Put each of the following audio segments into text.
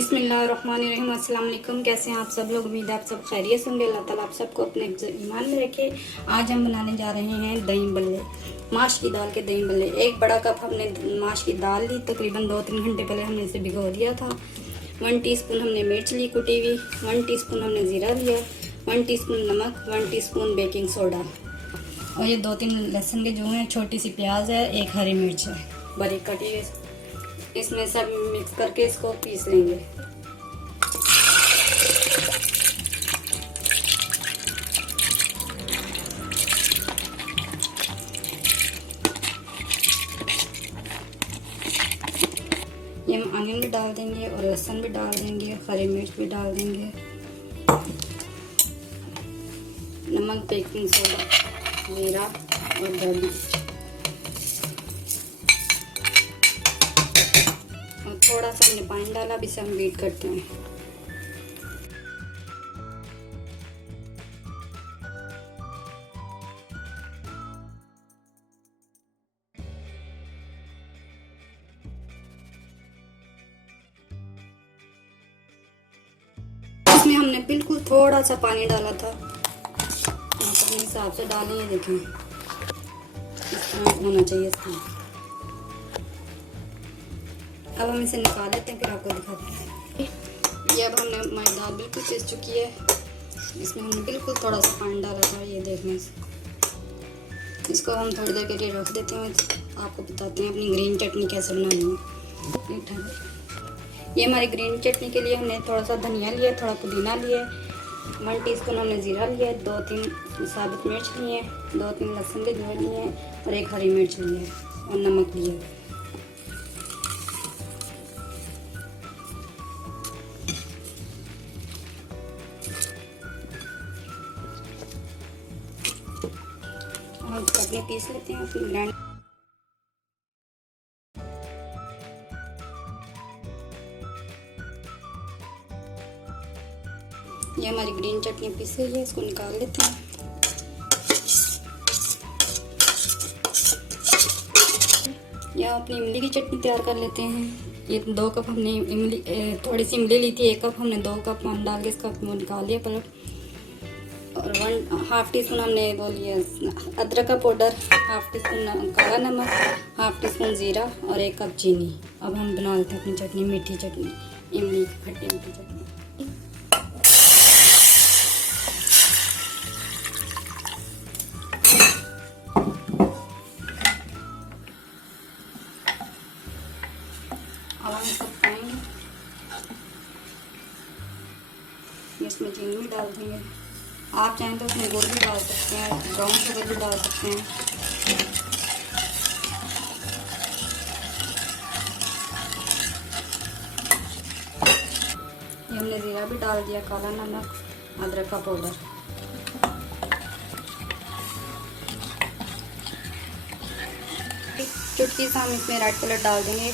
बिस्मिल्लाहिर्रहमानिर्रहीम। अस्सलाम वालेकुम। कैसे हैं आप सब लोग? उम्मीद है आप सब खैरियत से होंगे। अल्लाह ताला आप सबको अपने ईमान में रखे। आज हम बनाने जा रहे हैं दही बल्ले, माश की दाल के दही बल्ले। एक बड़ा कप हमने माश की दाल ली, तकरीबन 2-3 घंटे पहले हमने इसे भिगो दिया था। 1 टीस्पून हमने मिर्च ली कुटी हुई, 1 टीस्पून हमने ज़ीरा लिया, 1 टीस्पून नमक, 1 टीस्पून बेकिंग सोडा, और ये 2-3 लहसुन के जो हैं, छोटी सी प्याज है, 1 हरी मिर्च है बारीक कटी हुई। इसमें सब मिक्स करके इसको पीस लेंगे। ये हम अनियन भी डाल देंगे और लहसुन भी डाल देंगे, हरी मिर्च भी डाल देंगे, नमक, बेकिंग सोडा, जीरा और दही, और थोड़ा सा हमने पानी डाला। अब इसे हम बीट करते हैं। इसमें हमने बिल्कुल थोड़ा सा पानी डाला था, अपने हिसाब से डालें। ये देखें, इस तरह होना चाहिए इसका। अब हम इसे निकाल लेते हैं, फिर आपको दिखाते हैं। ये अब हमने हमारी दाल बिल्कुल पिस चुकी है। इसमें हमने बिल्कुल थोड़ा सा पानी डाला था। ये देखने से इसको हम थोड़ी देर के लिए रख देते हैं। आपको बताते हैं अपनी ग्रीन चटनी कैसे बनानी है। ये हमारी ग्रीन चटनी के लिए हमने थोड़ा सा धनिया लिया, थोड़ा पुदीना लिया, 1 टीस्पून हमने ज़ीरा लिया, 2-3 साबुत मिर्च लिए, 2-3 लहसुन के जूए लिए और 1 हरी मिर्च लिए और नमक लिया। और चटनी पीस लेते हैं अपनी ग्राइंड। ये हमारी ग्रीन चटनी पीस गई है, इसको निकाल लेते हैं। या अपनी इमली की चटनी तैयार कर लेते हैं। ये 2 कप हमने इमली, थोड़ी सी इमली ली थी, 1 कप हमने 2 कप पानी डाल के इसका वो निकाल लिया पलट। और 1/2 टीस्पून हमने वो लिया अदरक का पाउडर, 1/2 टीस्पून काला नमक, 1/2 टीस्पून ज़ीरा और 1 कप चीनी। अब हम बना लेते हैं अपनी चटनी, मीठी चटनी, इमली की खट्टी मीठी चटनी। अब हम इसको पकाएंगे। इसमें चीनी भी डाल देंगे। आप चाहें तो उसमें गुड़ भी डाल सकते हैं, ब्राउन शुगर भी डाल सकते हैं। ये हमने ज़ीरा भी डाल दिया, काला नमक, अदरक का पाउडर। चुटकी से हम इसमें रेड कलर डाल देंगे।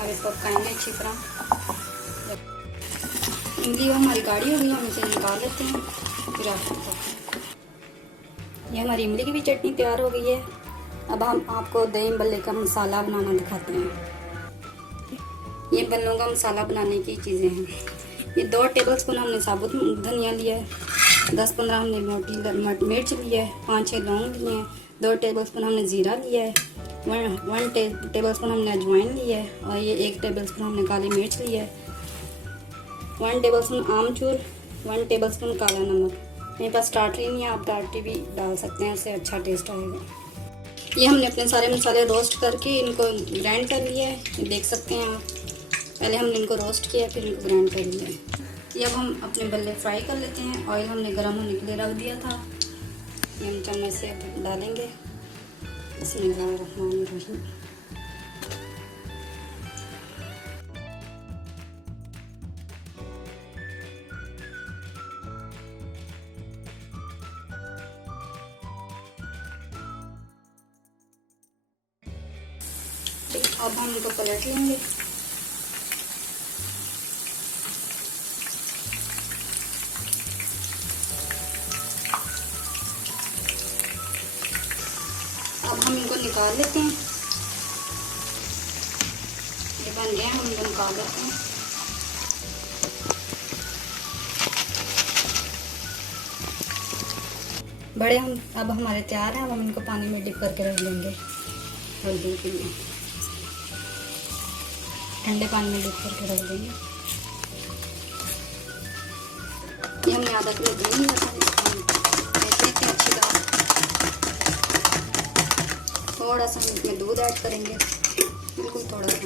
अब इसको पकाएंगे अच्छी तरह। इमली हमारी गाढ़ी हो गई, हम इसे निकाल लेते हैं, फिर आपको बताते हैं। ये हमारी इमली की भी चटनी तैयार हो गई है। अब हम आपको दही बल्ले का मसाला बनाना दिखाते हैं। ये बल्लों का मसाला बनाने की चीज़ें हैं। ये 2 टेबलस्पून हमने साबुत धनिया लिया है, 10-15 हमने मोटी मिर्च लिया है, 5-6 लौंग लिए हैं, 2 टेबलस्पून हमने ज़ीरा लिया है, 1 टेबलस्पून हमने अजवाइन लिया है, और ये 1 टेबलस्पून हमने काली मिर्च लिया है, 1 टेबलस्पून आमचूर, 1 टेबलस्पून काला नमक। मेरे पास टाटरी नहीं है, आप टाटरी भी डाल सकते हैं, उससे अच्छा टेस्ट आएगा। ये हमने अपने सारे मसाले रोस्ट करके इनको ग्राइंड कर लिया है, ये देख सकते हैं आप। पहले हमने इनको रोस्ट किया, फिर इनको ग्राइंड कर लिया है। ये अब हम अपने बल्ले फ्राई कर लेते हैं। ऑयल हमने गर्म होने के लिए रख दिया था, ये हम चम्मच से डालेंगे। बिस्मिल्लाहिर्रहमानिर्रहीम। अब हम इनको पलट लेंगे। अब हम इनको निकाल लेते हैं। इनको निकाल लेते हैं। बड़े हम अब हमारे तैयार हैं। अब हम इनको पानी में डिप करके रख देंगे थोड़ी देर के लिए। ठंडे पानी में डिप करके रख देंगे। ये हमने आधा किलो दूध देखते हैं अच्छी बात। थोड़ा सा हम इसमें दूध ऐड करेंगे, बिल्कुल थोड़ा सा।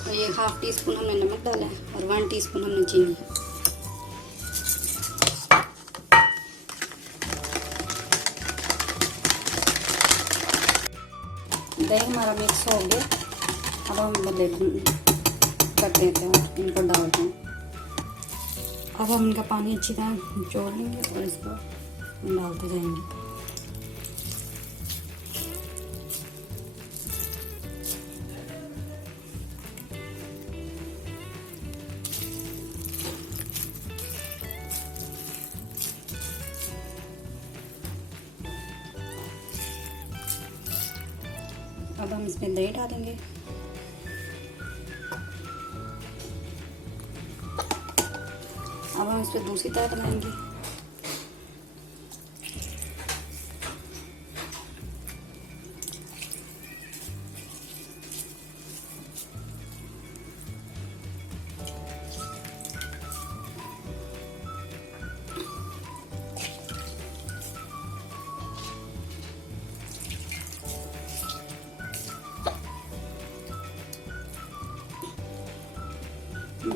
और ये 1/2 टीस्पून हमने नमक डाला है और 1 टीस्पून हमने चीनी। दही हमारा मिक्स हो गया। अब हम कर देते हैं और इनको डालते हैं। अब हम इनका पानी अच्छी तरह निचोड़ लेंगे और इसको डालते जाएंगे। अब हम इसमें दही डालेंगे। अब हम इस पर दूसरी तरह बनाएंगे।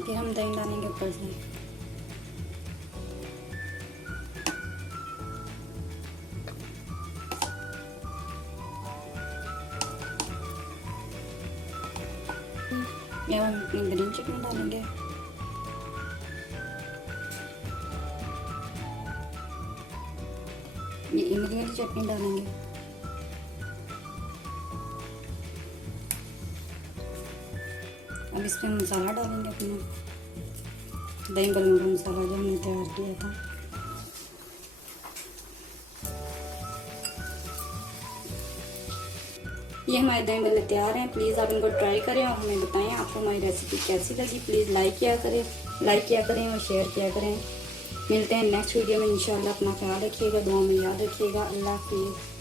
फिर हम दही डालेंगे ऊपर से। या हम अपनी ग्रीन चटनी डालेंगे। ये इमली वाली चटनी डालेंगे। अब इसमें मसाला डालेंगे अपना दही बल्ले का मसाला जो हमने तैयार किया था। ये हमारे दही बल्ले तैयार हैं। प्लीज़ आप इनको ट्राई करें और हमें बताएं आपको हमारी रेसिपी कैसी लगी। प्लीज़ लाइक किया करें और शेयर किया करें। मिलते हैं नेक्स्ट वीडियो में इंशाल्लाह। अपना ख्याल रखिएगा, दुआ में याद रखिएगा। अल्लाह हाफिज़।